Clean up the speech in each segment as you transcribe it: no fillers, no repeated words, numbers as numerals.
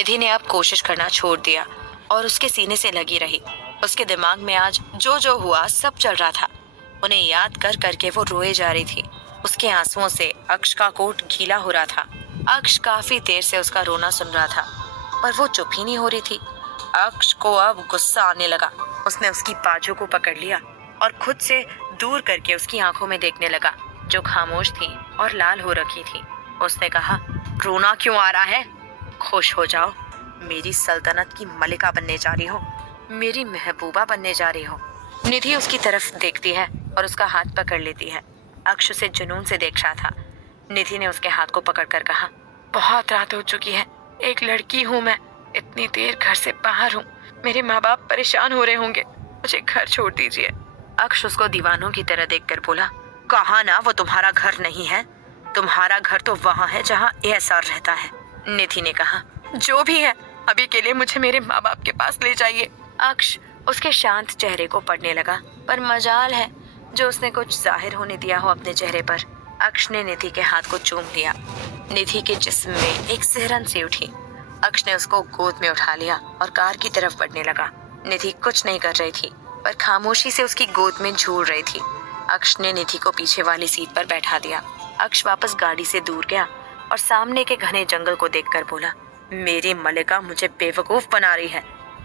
निधि ने अब कोशिश करना छोड़ दिया और उसके सीने से लगी रही। उसके दिमाग में आज जो जो हुआ सब चल रहा था। उन्हें याद कर करके वो रोए जा रही थी। उसके आंसुओं से अक्ष का कोट गीला हो रहा था। अक्ष काफी देर से उसका रोना सुन रहा था, पर वो चुप ही नहीं हो रही थी। अक्ष को अब गुस्सा आने लगा। उसने उसकी बाजू को पकड़ लिया और खुद से दूर करके उसकी आंखों में देखने लगा, जो खामोश थी और लाल हो रखी थी। उसने कहा, रोना क्यों आ रहा है? खुश हो जाओ, मेरी सल्तनत की मलिका बनने जा रही हो, मेरी महबूबा बनने जा रही हो। निधि उसकी तरफ देखती है और उसका हाथ पकड़ लेती है। अक्ष उसे जुनून से देख रहा था। निधि ने उसके हाथ को पकड़कर कहा, बहुत रात हो चुकी है, एक लड़की हूँ मैं, इतनी देर घर से बाहर हूँ, मेरे माँ बाप परेशान हो रहे होंगे, मुझे घर छोड़ दीजिए। अक्ष उसको दीवानों की तरह देखकर बोला, कहा ना वो तुम्हारा घर नहीं है, तुम्हारा घर तो वहाँ है जहाँ एहसार रहता है। निधि ने कहा, जो भी है, अभी के लिए मुझे मेरे माँ बाप के पास ले जाइए। अक्ष उसके शांत चेहरे को पढ़ने लगा, पर मजाल है जो उसने कुछ जाहिर होने दिया हो अपने चेहरे पर। अक्ष ने निधि के हाथ को चूम लिया। निधि के जिस्म में एक सिहरन सी उठी। अक्ष ने उसको गोद में उठा लिया और कार की तरफ बढ़ने लगा। निधि कुछ नहीं कर रही थी, पर खामोशी से उसकी गोद में झूल रही थी। अक्ष ने निधि को पीछे वाली सीट पर बैठा दिया। अक्ष वापस गाड़ी से दूर गया और सामने के घने जंगल को देखकर बोला, मेरी मलिका मुझे बेवकूफ बना रही है,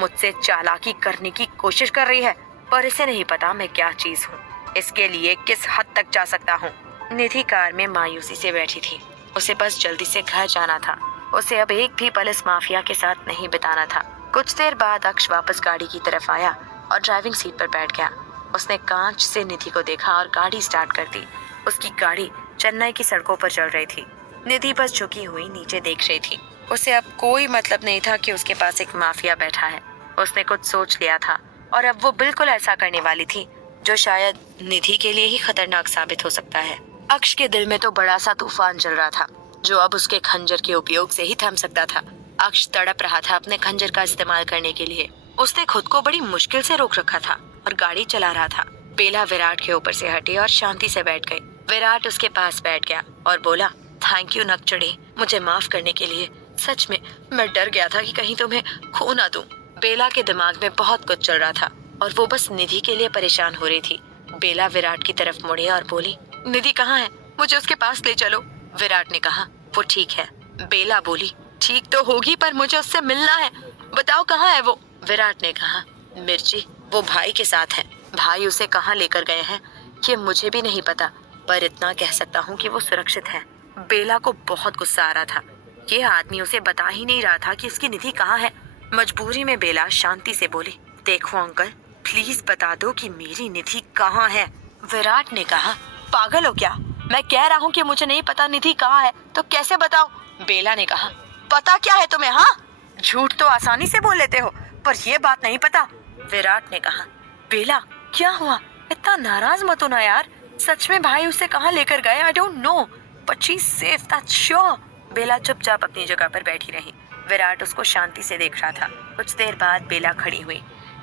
मुझसे चालाकी करने की कोशिश कर रही है, पर इसे नहीं पता मैं क्या चीज हूँ, इसके लिए किस हद तक जा सकता हूँ। निधि कार में मायूसी से बैठी थी। उसे बस जल्दी से घर जाना था। उसे अब एक भी पल इस माफिया के साथ नहीं बिताना था। कुछ देर बाद अक्ष वापस गाड़ी की तरफ आया और ड्राइविंग सीट पर बैठ गया। उसने कांच से निधि को देखा और गाड़ी स्टार्ट कर दी। उसकी गाड़ी चेन्नई की सड़कों पर चल रही थी। निधि बस झुकी हुई नीचे देख रही थी। उसे अब कोई मतलब नहीं था कि उसके पास एक माफिया बैठा है। उसने कुछ सोच लिया था और अब वो बिल्कुल ऐसा करने वाली थी जो शायद निधि के लिए ही खतरनाक साबित हो सकता है। अक्ष के दिल में तो बड़ा सा तूफान चल रहा था, जो अब उसके खंजर के उपयोग से ही थम सकता था। अक्ष तड़प रहा था अपने खंजर का इस्तेमाल करने के लिए। उसने खुद को बड़ी मुश्किल से रोक रखा था और गाड़ी चला रहा था। बेला विराट के ऊपर से हटी और शांति से बैठ गई। विराट उसके पास बैठ गया और बोला, थैंक यू नकचड़ी, मुझे माफ करने के लिए। सच में मैं डर गया था कि कहीं तुम्हें खो ना दूं। बेला के दिमाग में बहुत कुछ चल रहा था और वो बस निधि के लिए परेशान हो रही थी। बेला विराट की तरफ मुड़ी और बोली, निधि कहाँ है? मुझे उसके पास ले चलो। विराट ने कहा, वो ठीक है। बेला बोली, ठीक तो होगी, पर मुझे उससे मिलना है, बताओ कहाँ है वो? विराट ने कहा, मिर्ची, वो भाई के साथ है। भाई उसे कहाँ लेकर गए हैं ये मुझे भी नहीं पता, पर इतना कह सकता हूँ कि वो सुरक्षित है। बेला को बहुत गुस्सा आ रहा था। ये आदमी उसे बता ही नहीं रहा था कि उसकी निधि कहाँ है। मजबूरी में बेला शांति से बोली, देखो अंकल, प्लीज बता दो कि मेरी निधि कहाँ है। विराट ने कहा, पागल हो क्या? मैं कह रहा हूँ कि मुझे नहीं पता निधि कहाँ है, तो कैसे बताऊं? बेला ने कहा, पता क्या है तुम्हें? हाँ, झूठ तो आसानी से बोल लेते हो, पर ये बात नहीं पता। विराट ने कहा, बेला क्या हुआ? इतना नाराज मत होना यार, सच में भाई उसे कहाँ लेकर गए? I don't know, but she is safe, that's sure. Bela चुपचाप अपनी जगह पर बैठी रही। विराट उसको शांति से देख रहा था। कुछ देर बाद बेला खड़ी हुई।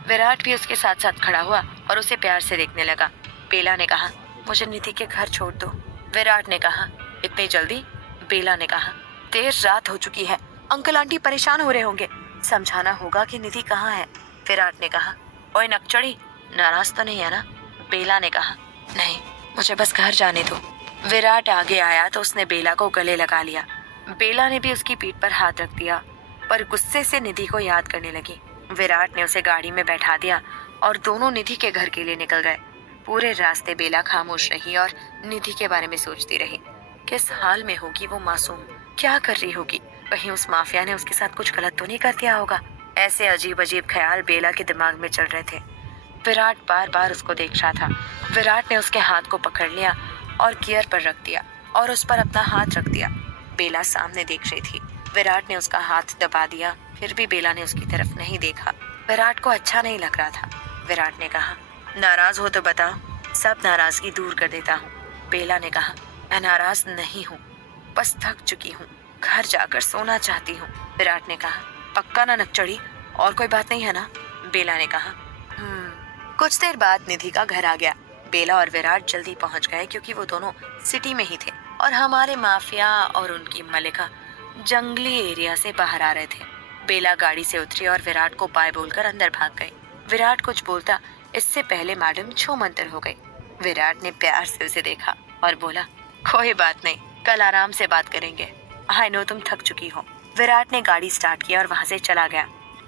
विराट भी उसके साथ साथ खड़ा हुआ और उसे प्यार से देखने लगा। बेला ने कहा, मुझे निधि के घर छोड़ दो। विराट ने कहा, इतनी जल्दी? बेला ने कहा, देर रात हो चुकी है, अंकल आंटी परेशान हो रहे होंगे, समझाना होगा कि निधि कहाँ है। विराट ने कहा, ओए नकचड़ी, नाराज तो नहीं है ना? बेला ने कहा, नहीं, मुझे बस घर जाने दो। विराट आगे आया तो उसने बेला को गले लगा लिया। बेला ने भी उसकी पीठ पर हाथ रख दिया, पर गुस्से से निधि को याद करने लगी। विराट ने उसे गाड़ी में बैठा दिया और दोनों निधि के घर के लिए निकल गए। पूरे रास्ते बेला खामोश रही और निधि के बारे में सोचती रही। किस हाल में होगी वो मासूम, क्या कर रही होगी? कहीं उस माफिया ने उसके साथ कुछ गलत तो नहीं कर दिया होगा? ऐसे अजीब अजीब ख्याल बेला के दिमाग में चल रहे थे। विराट बार बार उसको देख रहा था। विराट ने उसके हाथ को पकड़ लिया और गियर पर रख दिया और उस पर अपना हाथ रख दिया। बेला सामने देख रही थी। विराट ने उसका हाथ दबा दिया, फिर भी बेला ने उसकी तरफ नहीं देखा। विराट को अच्छा नहीं लग रहा था। विराट ने कहा, नाराज हो तो बताओ, सब नाराजगी दूर कर देता हूँ। बेला ने कहा, मैं नाराज नहीं हूँ, बस थक चुकी हूँ, घर जाकर सोना चाहती हूँ। विराट ने कहा, पक्का ना नकचड़ी, और कोई बात नहीं है ना? बेला ने कहा, कुछ देर बाद निधि का घर आ गया। बेला और विराट जल्दी पहुंच गए क्योंकि वो दोनों सिटी में ही थे और हमारे माफिया और उनकी मलिका जंगली एरिया से बाहर आ रहे थे। बेला गाड़ी से उतरी और विराट को बाय बोलकर अंदर भाग गई। विराट कुछ बोलता इससे पहले मैडम छू मंतर हो गई। विराट ने प्यार से उसे देखा और बोला, कोई बात नहीं, कल आराम से बात करेंगे। आई नो तुम थक चुकी हो। विराट ने गाड़ी स्टार्ट किया और वहां से चला गया।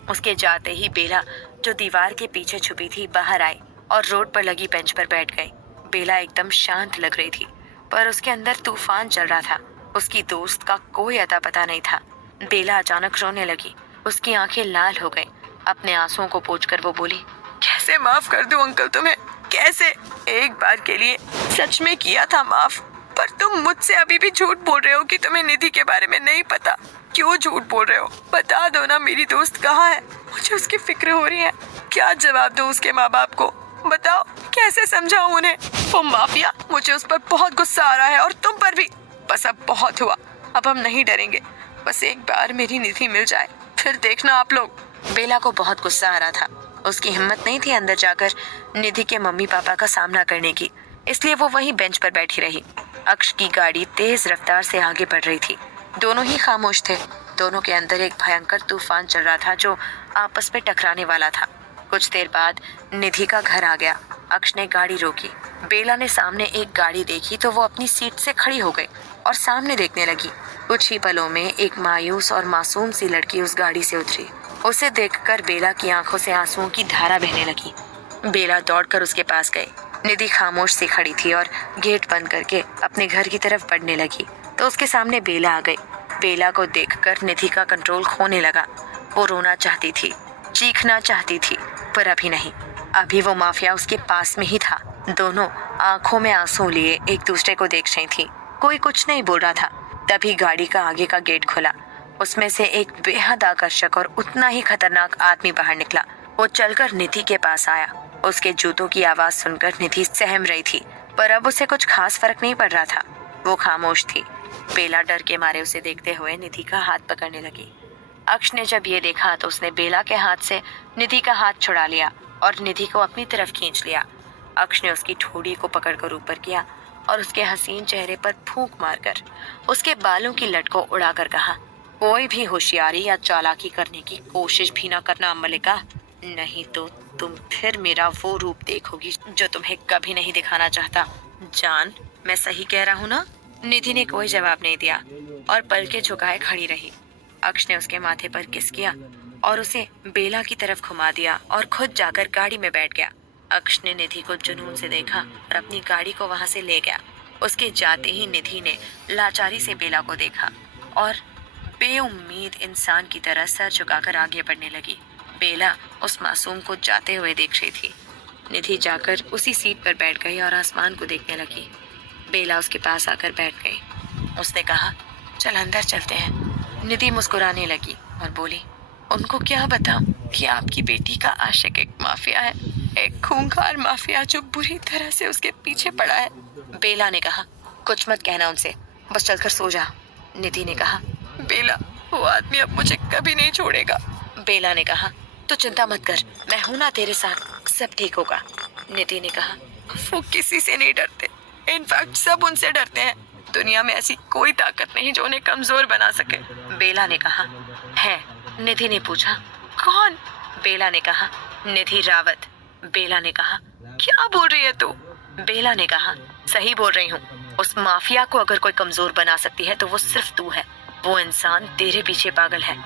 उसके जाते ही बेला, जो दीवार के पीछे छुपी थी, बाहर आई और रोड पर लगी बेंच पर बैठ गई। बेला एकदम शांत लग रही थी, पर उसके अंदर तूफान चल रहा था। उसकी दोस्त का कोई अता पता नहीं था। बेला अचानक रोने लगी। उसकी आंखें लाल हो गईं। अपने आंसुओं को पोंछकर वो बोली, कैसे माफ कर दूं अंकल तुम्हें, कैसे? एक बार के लिए सच में किया था माफ, पर तुम मुझसे अभी भी झूठ बोल रहे हो कि तुम्हें निधि के बारे में नहीं पता। क्यों झूठ बोल रहे हो? बता दो ना, मेरी दोस्त कहाँ है? मुझे उसकी फिक्र हो रही है। क्या जवाब दूं उसके माँ बाप को? बताओ, कैसे समझाऊं उन्हें? वो माफिया, मुझे उस पर बहुत गुस्सा आ रहा है और तुम पर भी। बस अब बहुत हुआ, अब हम नहीं डरेंगे। बस एक बार मेरी निधि मिल जाए, फिर देखना आप लोग। बेला को बहुत गुस्सा आ रहा था। उसकी हिम्मत नहीं थी अंदर जाकर निधि के मम्मी पापा का सामना करने की, इसलिए वो वहीं बेंच पर बैठी रही। अक्ष की गाड़ी तेज रफ्तार से आगे बढ़ रही थी। दोनों ही खामोश थे। दोनों के अंदर एक भयंकर तूफान चल रहा था जो आपस में टकराने वाला था। कुछ देर बाद निधि का घर आ गया। अक्ष ने गाड़ी रोकी। बेला ने सामने एक गाड़ी देखी तो वो अपनी सीट से खड़ी हो गई और सामने देखने लगी। कुछ ही पलों में एक मायूस और मासूम सी लड़की उस गाड़ी से उतरी। उसे देखकर बेला की आंखों से आंसुओं की धारा बहने लगी। बेला दौड़कर उसके पास गई। निधि खामोश सी खड़ी थी और गेट बंद करके अपने घर की तरफ बढ़ने लगी तो उसके सामने बेला आ गई। बेला को देखकर निधि का कंट्रोल खोने लगा। वो रोना चाहती थी, चीखना चाहती थी, पर अभी नहीं। अभी वो माफिया उसके पास में ही था। दोनों आंखों में आंसू लिए एक दूसरे को देख रही थी। कोई कुछ नहीं बोल रहा था। तभी गाड़ी का आगे का गेट खुला। उसमें से एक बेहद आकर्षक और उतना ही खतरनाक आदमी बाहर निकला। वो चलकर निधि के पास आया। उसके जूतों की आवाज सुनकर निधि सहम रही थी, पर अब उसे कुछ खास फर्क नहीं पड़ रहा था। वो खामोश थी। बेला डर के मारे उसे देखते हुए निधि का हाथ पकड़ने लगी। अक्ष ने जब ये देखा तो उसने बेला के हाथ से निधि का हाथ छुड़ा लिया और निधि को अपनी तरफ खींच लिया। अक्ष ने उसकी ठोड़ी को पकड़कर ऊपर किया और उसके हसीन चेहरे पर फूंक मारकर उसके बालों की लट को उड़ाकर कहा, कोई भी होशियारी या चालाकी करने की कोशिश भी ना करना मल्लिका, नहीं तो तुम फिर मेरा वो रूप देखोगी जो तुम्हें कभी नहीं दिखाना चाहता। जान, मैं सही कह रहा हूँ ना? निधि ने कोई जवाब नहीं दिया और पलके झुकाए खड़ी रही। अक्ष ने उसके माथे पर किस किया और उसे बेला की तरफ घुमा दिया और खुद जाकर गाड़ी में बैठ गया। अक्ष ने निधि को जुनून से देखा और अपनी गाड़ी को वहां से ले गया। उसके जाते ही निधि ने लाचारी से बेला को देखा और बेउम्मीद इंसान की तरह सर झुकाकर आगे बढ़ने लगी। बेला उस मासूम को जाते हुए देख रही थी। निधि जाकर उसी सीट पर बैठ गई और आसमान को देखने लगी। बेला उसके पास आकर बैठ गई। उसने कहा, चल अंदर चलते हैं। निधि मुस्कुराने लगी और बोली, उनको क्या बताऊं कि आपकी बेटी का आशिक एक माफिया है, एक खूंखार माफिया जो बुरी तरह से उसके पीछे पड़ा है। बेला ने कहा, कुछ मत कहना उनसे, बस चलकर सो जा। निधि ने कहा, बेला, वो आदमी अब मुझे कभी नहीं छोड़ेगा। बेला ने कहा, तो चिंता मत कर, मैं हूं ना तेरे साथ, सब ठीक होगा। निधि ने कहा, वो किसी से नहीं डरते, इनफैक्ट सब उनसे डरते हैं। दुनिया में ऐसी कोई ताकत नहीं जो उन्हें कमजोर बना सके। बेला ने कहा, है? निधि ने पूछा, कौन? बेला ने कहा, निधि रावत। बेला ने कहा, क्या बोल रही है तू? बेला ने कहा, सही बोल रही हूँ। उस माफिया को अगर कोई कमजोर बना सकती है तो वो सिर्फ तू है। वो इंसान तेरे पीछे पागल है,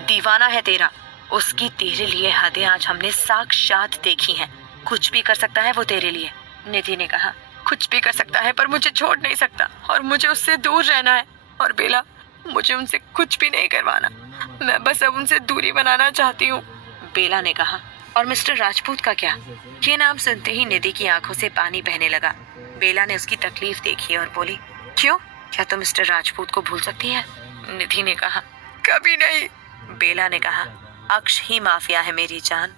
दीवाना है तेरा। उसकी तेरे लिए हदें आज हमने साक्षात देखी हैं। कुछ भी कर सकता है वो तेरे लिए। निधि ने कहा, कुछ भी कर सकता है पर मुझे छोड़ नहीं सकता और मुझे उससे दूर रहना है। और बेला, मुझे उनसे कुछ भी नहीं करवाना, मैं बस अब उनसे दूरी बनाना चाहती हूँ। बेला ने कहा, और मिस्टर राजपूत का क्या? ये नाम सुनते ही निधि की आंखों से पानी बहने लगा। बेला ने उसकी तकलीफ देखी और बोली, क्यों? क्या तुम मिस्टर राजपूत को भूल सकती है? निधि ने कहा, कभी नहीं। बेला ने कहा, अक्ष ही माफिया है मेरी जान।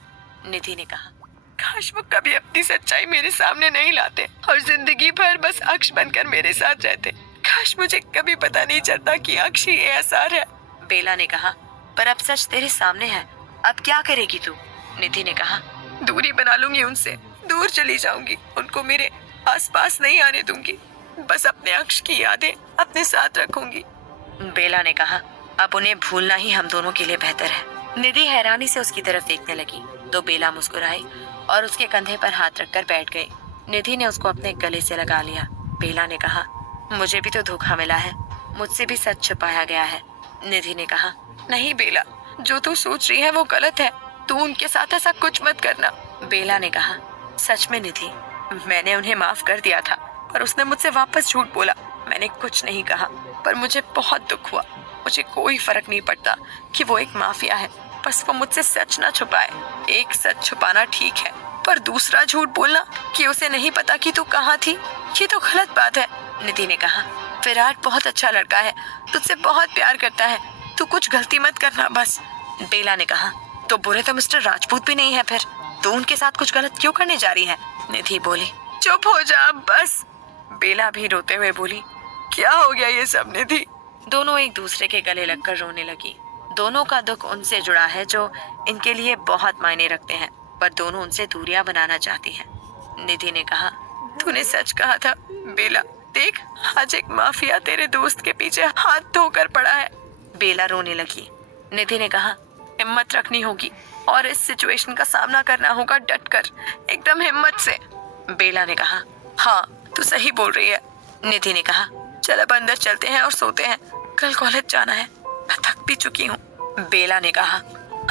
निधि ने कहा, काश वो कभी अपनी सच्चाई मेरे सामने नहीं लाते और जिंदगी भर बस अक्ष बनकर मेरे साथ रहते। काश मुझे कभी पता नहीं चलता कि अक्ष ही एहसार है। बेला ने कहा, पर अब सच तेरे सामने है, अब क्या करेगी तू? निधि ने कहा, दूरी बना लूंगी उनसे, दूर चली जाऊंगी, उनको मेरे आसपास नहीं आने दूंगी, बस अपने अक्ष की यादें अपने साथ रखूंगी। बेला ने कहा, अब उन्हें भूलना ही हम दोनों के लिए बेहतर है। निधि हैरानी से उसकी तरफ देखने लगी तो बेला मुस्कुराई और उसके कंधे पर हाथ रखकर बैठ गई। निधि ने उसको अपने गले से लगा लिया। बेला ने कहा, मुझे भी तो धोखा मिला है, मुझसे भी सच छुपाया गया है। निधि ने कहा, नहीं बेला, जो तू सोच रही है वो गलत है, तू उनके साथ ऐसा कुछ मत करना। बेला ने कहा, सच में निधि, मैंने उन्हें माफ कर दिया था पर उसने मुझसे वापस झूठ बोला। मैंने कुछ नहीं कहा पर मुझे बहुत दुख हुआ। मुझे कोई फर्क नहीं पड़ता कि वो एक माफिया है, बस वो मुझसे सच ना छुपाए। एक सच छुपाना ठीक है पर दूसरा झूठ बोलना कि उसे नहीं पता कि तू कहाँ थी, ये तो गलत बात है। निधि ने कहा, विराट बहुत अच्छा लड़का है, तुझसे बहुत प्यार करता है, तू कुछ गलती मत करना बस। बेला ने कहा, तो बुरे तो मिस्टर राजपूत भी नहीं है, फिर तू उनके साथ कुछ गलत क्यों करने जा रही है? निधि बोली, चुप हो जा बस। बेला भी रोते हुए बोली, क्या हो गया ये सब निधि? दोनों एक दूसरे के गले लगकर रोने लगी। दोनों का दुख उनसे जुड़ा है जो इनके लिए बहुत मायने रखते हैं, पर दोनों उनसे दूरियां बनाना चाहती हैं। निधि ने कहा, तूने सच कहा था बेला, देख आज एक माफिया तेरे दोस्त के पीछे हाथ धोकर पड़ा है। बेला रोने लगी। निधि ने कहा, हिम्मत रखनी होगी और इस सिचुएशन का सामना करना होगा डटकर, एकदम हिम्मत से। बेला ने कहा, हाँ तू सही बोल रही है। निधि ने कहा, चल अब अंदर चलते हैं और सोते हैं, कल कॉलेज जाना है, मैं थक भी चुकी हूँ। बेला ने कहा,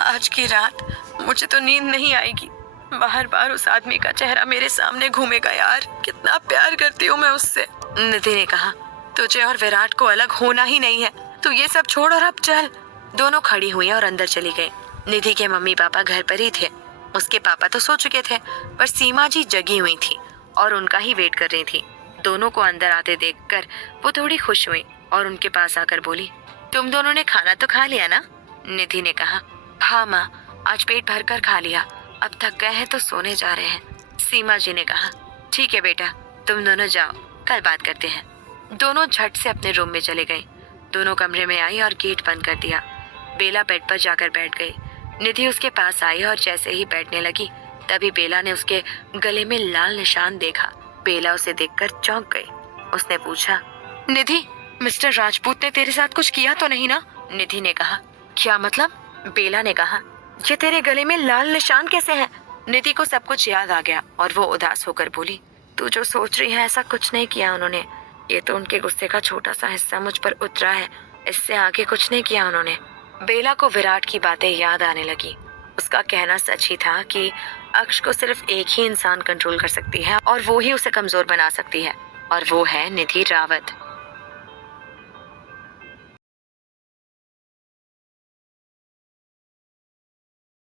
आज की रात मुझे तो नींद नहीं आएगी, बार बार उस आदमी का चेहरा मेरे सामने घूमेगा यार, कितना प्यार करती हूँ मैं उससे। निधि ने कहा, तुझे और विराट को अलग होना ही नहीं है, तू ये सब छोड़ और अब चल। दोनों खड़ी हुई और अंदर चली गई। निधि के मम्मी पापा घर पर ही थे। उसके पापा तो सो चुके थे पर सीमा जी जगी हुई थी और उनका ही वेट कर रही थी। दोनों को अंदर आते देखकर वो थोड़ी खुश हुई और उनके पास आकर बोली, तुम दोनों ने खाना तो खा लिया ना? निधि ने कहा, हाँ माँ, आज पेट भर कर खा लिया, अब थक गए हैं तो सोने जा रहे हैं। सीमा जी ने कहा, ठीक है बेटा, तुम दोनों जाओ, कल बात करते हैं। दोनों झट से अपने रूम में चले गए। दोनों कमरे में आई और गेट बंद कर दिया। बेला बेड पर जाकर बैठ गई। निधि उसके पास आई और जैसे ही बैठने लगी तभी बेला ने उसके गले में लाल निशान देखा। बेला उसे देखकर चौंक गई। उसने पूछा, निधि, मिस्टर राजपूत ने तेरे साथ कुछ किया तो नहीं ना? निधि ने कहा, क्या मतलब? बेला ने कहा, ये तेरे गले में लाल निशान कैसे हैं? निधि को सब कुछ याद आ गया और वो उदास होकर बोली, तू जो सोच रही है ऐसा कुछ नहीं किया उन्होंने, ये तो उनके गुस्से का छोटा सा हिस्सा मुझ पर उतरा है, इससे आगे कुछ नहीं किया उन्होंने। बेला को विराट की बातें याद आने लगी। उसका कहना सच ही था कि अक्ष को सिर्फ एक ही इंसान कंट्रोल कर सकती है और वो ही उसे कमजोर बना सकती है, और वो है निधि रावत।